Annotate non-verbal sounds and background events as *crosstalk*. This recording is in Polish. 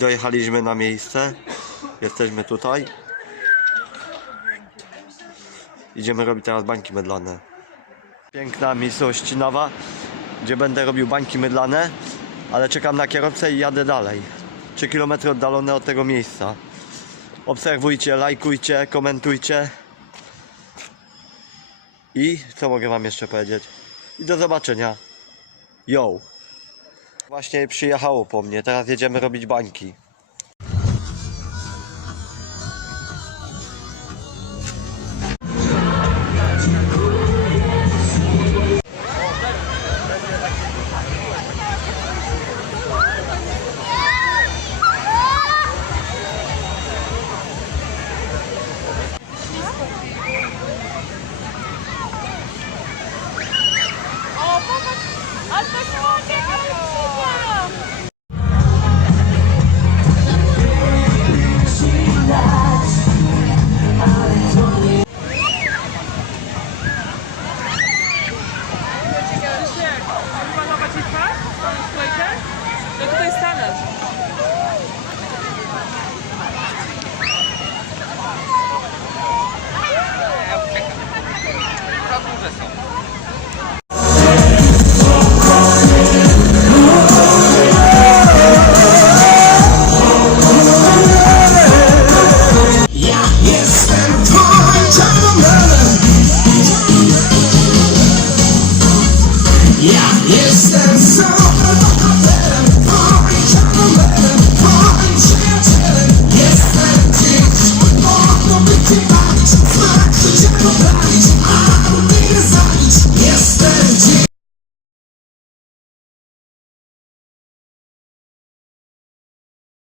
Dojechaliśmy na miejsce. Jesteśmy tutaj. Idziemy robić teraz bańki mydlane. Piękna miejscowość Cinawa, gdzie będę robił bańki mydlane, ale czekam na kierowcę i jadę dalej. 3 km oddalone od tego miejsca. Obserwujcie, lajkujcie, komentujcie. I co mogę wam jeszcze powiedzieć? I do zobaczenia. Yo! Właśnie przyjechało po mnie, teraz jedziemy robić bańki. macie twarz, mamy sklejkę, to tutaj jest talerz. Ja uciekam. Za duże są. Yeah, yes, and so. *laughs*